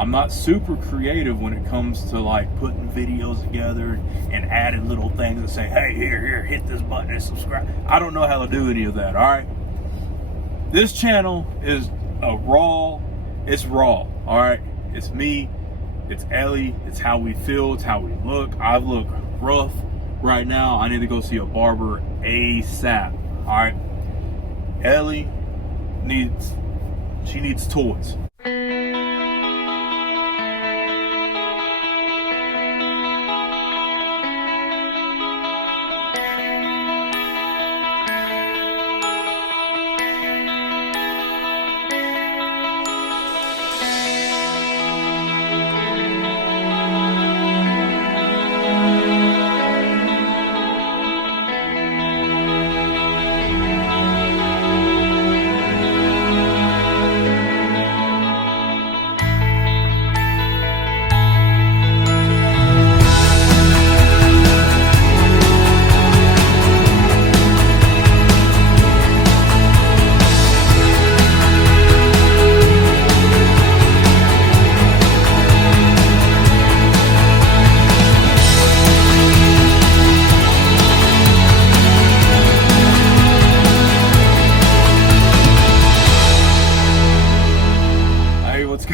I'm not super creative when it comes to like putting videos together and adding little things and say, hey, here, hit this button and subscribe. I don't know how to do any of that, all right? This channel is it's raw, all right? It's me, it's Ellie, it's how we feel, it's how we look. I look rough right now. I need to go see a barber ASAP, all right? Ellie needs toys.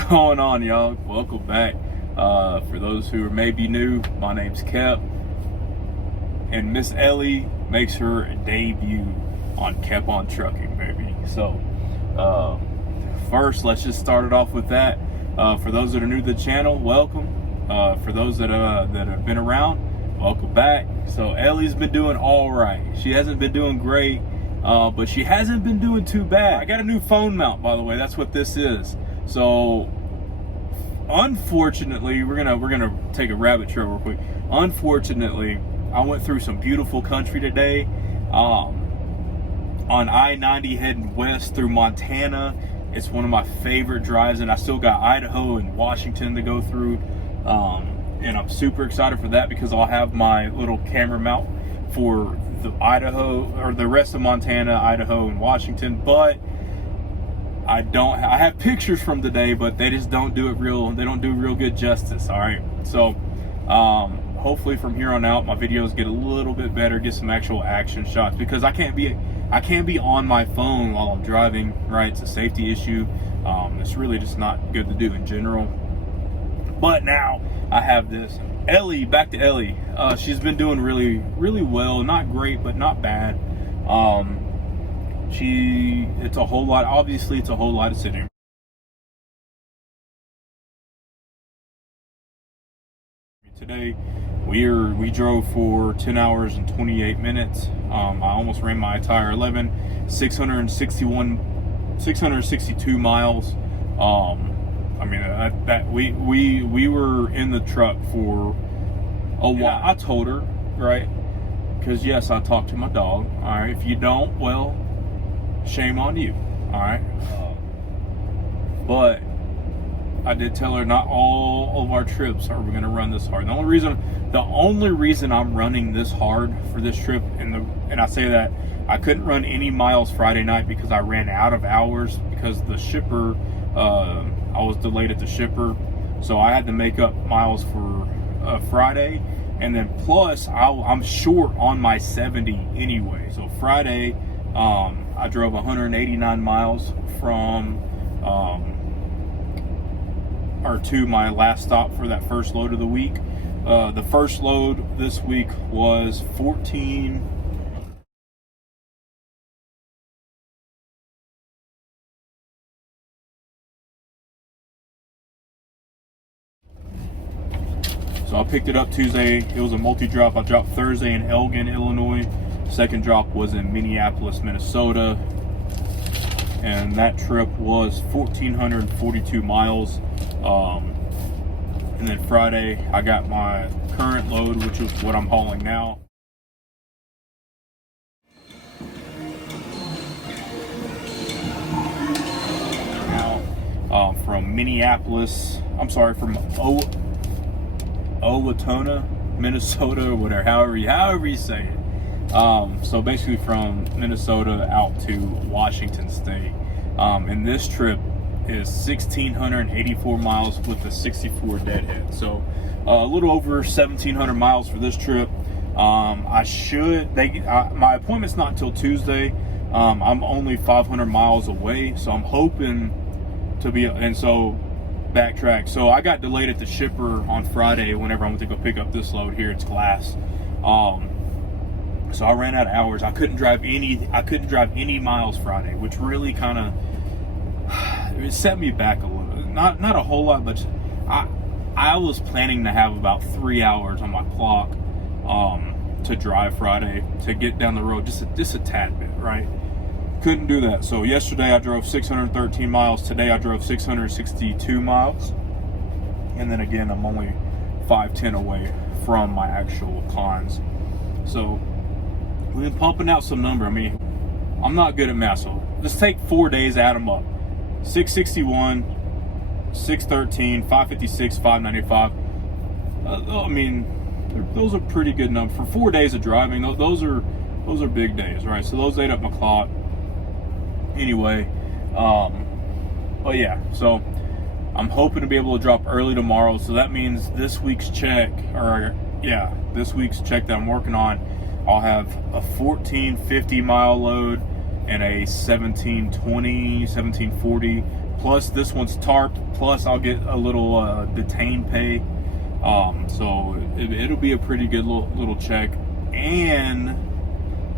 Going on, y'all? Welcome back. For those who are maybe new, my name's Kep, and Miss Ellie makes her debut on Kep on Trucking, baby. So first, let's just start it off with that. For those that are new to the channel, welcome. For those that have been around, welcome back. So Ellie's been doing all right. She hasn't been doing great, but she hasn't been doing too bad. I got a new phone mount, by the way. That's what this is. So unfortunately, we're gonna take a rabbit trail real quick. Unfortunately, I went through some beautiful country today, on I-90 heading west through Montana. It's one of my favorite drives, and I still got Idaho and Washington to go through, and I'm super excited for that because I'll have my little camera mount for the Idaho, or the rest of Montana, Idaho, and Washington. But I have pictures from today, but they just don't do real good justice. All right, so hopefully from here on out my videos get a little bit better, get some actual action shots, because I can't be on my phone while I'm driving, right? It's a safety issue. It's really just not good to do in general. But now I have this. Ellie, back to Ellie. She's been doing really well. Not great, but not bad. It's a whole lot, obviously it's a whole lot of sitting. Today we drove for 10 hours and 28 minutes. I almost ran my entire 662 miles. I mean, we were in the truck for a while. I told her, right? Because yes, I talked to my dog. All right, if you don't, well, shame on you, all right? But I did tell her not all of our trips are we going to run this hard. The only reason I'm running this hard for this trip, and I say that I couldn't run any miles Friday night because I ran out of hours because the shipper, I was delayed at the shipper, so I had to make up miles for Friday, and then plus I'm short on my 70 anyway. So Friday, I drove 189 miles from to my last stop for that first load of the week. The first load this week was 14. So I picked it up Tuesday. It was a multi-drop. I dropped Thursday in Elgin, Illinois. Second drop was in Minneapolis, Minnesota. And that trip was 1,442 miles. And then Friday, I got my current load, which is what I'm hauling now. From Minneapolis, from Owatonna, Minnesota, or whatever, however you say it. So basically from Minnesota out to Washington State. And this trip is 1,684 miles with a 64 deadhead. So a little over 1,700 miles for this trip. My appointment's not until Tuesday. I'm only 500 miles away, so I'm hoping to be, and so backtrack. So I got delayed at the shipper on Friday whenever I went to go pick up this load here. It's glass. So I ran out of hours. I couldn't drive any miles Friday, which really kind of it set me back a little. Not a whole lot, but I was planning to have about 3 hours on my clock to drive Friday to get down the road just a tad bit, right? Couldn't do that. So yesterday I drove 613 miles. Today I drove 662 miles. And then again, I'm only 510 away from my actual cons. So we've been pumping out some number. I mean, I'm not good at math, so just take 4 days, add them up. 661, 613, 556, 595. I mean, those are pretty good numbers for 4 days of driving. Those are big days, right? So those ate up my clock. Anyway, but yeah, so I'm hoping to be able to drop early tomorrow. So that means this week's check, this week's check that I'm working on, I'll have a 1,450 mile load and a 1,720, 1,740. Plus this one's tarped. Plus I'll get a little detain pay. So it'll be a pretty good little check, and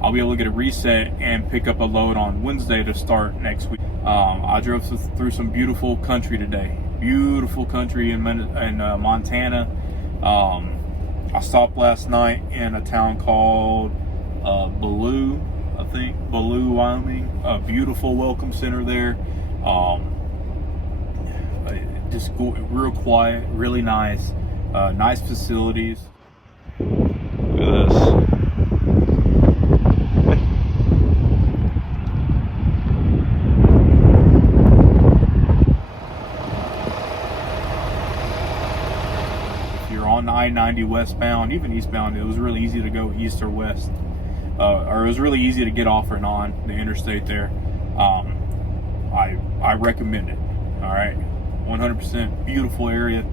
I'll be able to get a reset and pick up a load on Wednesday to start next week. I drove through some beautiful country today. Beautiful country in Montana. I stopped last night in a town called Bellew, Wyoming. A beautiful welcome center there. Just real quiet, really nice. Nice facilities. Look at this. On I-90 westbound, even eastbound, it was really easy to go east or west, or it was really easy to get off and on the interstate there. I recommend it. All right, 100% beautiful area.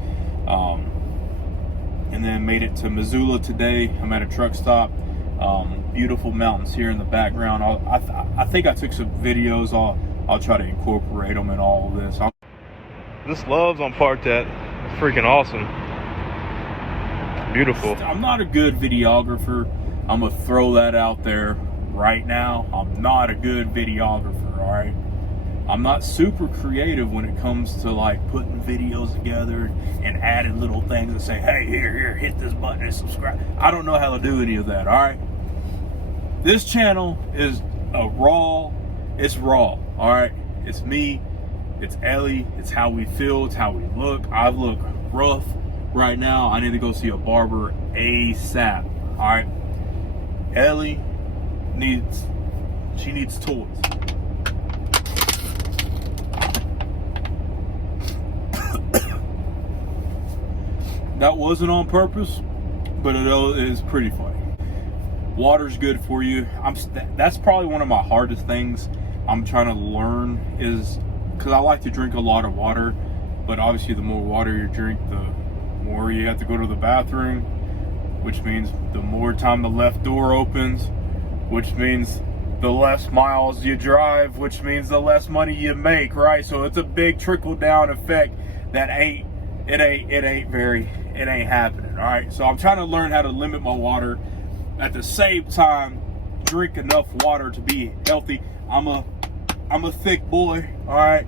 And then made it to Missoula today. I'm at a truck stop. Beautiful mountains here in the background. I think I took some videos. I'll try to incorporate them in all of this. This Love's I'm parked at. It's freaking awesome. Beautiful. I'm not a good videographer. I'm gonna throw that out there right now. I'm not a good videographer, all right? I'm not super creative when it comes to like putting videos together and adding little things and say, hey, here, hit this button and subscribe. I don't know how to do any of that, all right? This channel is it's raw, all right? It's me, it's Ellie, it's how we feel, it's how we look. I look rough right now. I need to go see a barber ASAP. All right, Ellie needs toys. That wasn't on purpose, but it is pretty funny. Water's good for you. That's probably one of my hardest things I'm trying to learn, is because I like to drink a lot of water, but obviously the more water you drink, the more you have to go to the bathroom, which means the more time the left door opens, which means the less miles you drive, which means the less money you make, right? So it's a big trickle down effect that ain't happening, all right? So I'm trying to learn how to limit my water, at the same time drink enough water to be healthy. I'm a thick boy, all right?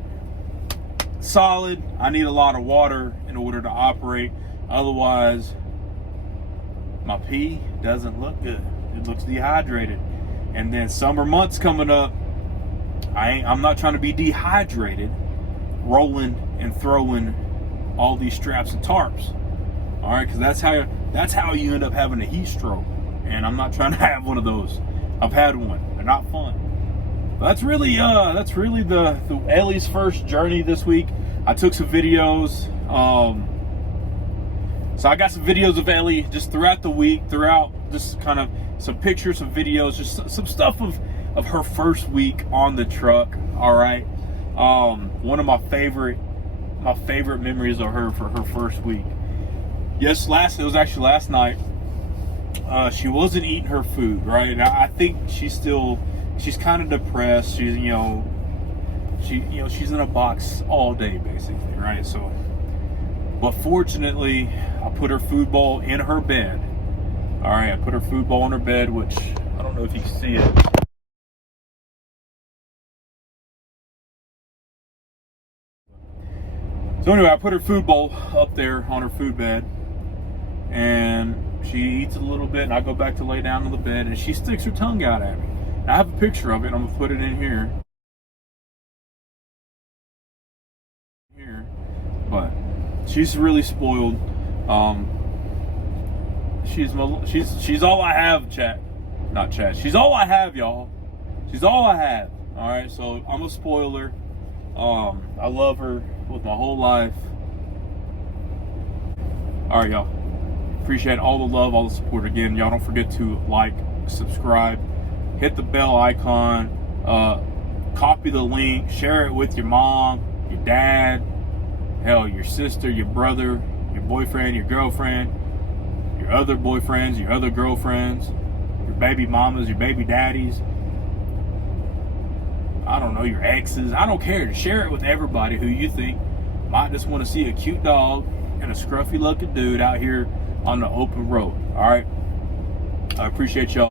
Solid. I need a lot of water in order to operate. Otherwise, my pee doesn't look good. It looks dehydrated. And then summer months coming up, I'm not trying to be dehydrated, rolling and throwing all these straps and tarps. All right, because that's how you end up having a heat stroke. And I'm not trying to have one of those. I've had one. They're not fun. But that's really the Ellie's first journey this week. I took some videos. So I got some videos of Ellie just throughout the week, just kind of some pictures, some videos, just some stuff of her first week on the truck. All right. One of my favorite memories of her for her first week. It was actually last night. She wasn't eating her food, right? And I think she's kind of depressed. She's in a box all day basically, right? So, but fortunately, I put her food bowl in her bed. All right, I put her food bowl in her bed, which I don't know if you can see it. So anyway, I put her food bowl up there on her food bed, and she eats a little bit, and I go back to lay down on the bed, and she sticks her tongue out at me. And I have a picture of it, and I'm gonna put it in here. But she's really spoiled. She's all I have, chat. Not chat. She's all I have, y'all. She's all I have. All right, so I'm a spoiler. I love her with my whole life. All right, y'all. Appreciate all the love, all the support. Again, y'all don't forget to like, subscribe, hit the bell icon, copy the link, share it with your mom, your dad, hell, your sister, your brother, your boyfriend, your girlfriend, your other boyfriends, your other girlfriends, your baby mamas, your baby daddies. I don't know, your exes. I don't care. Share it with everybody who you think might just want to see a cute dog and a scruffy looking dude out here on the open road. All right. I appreciate y'all.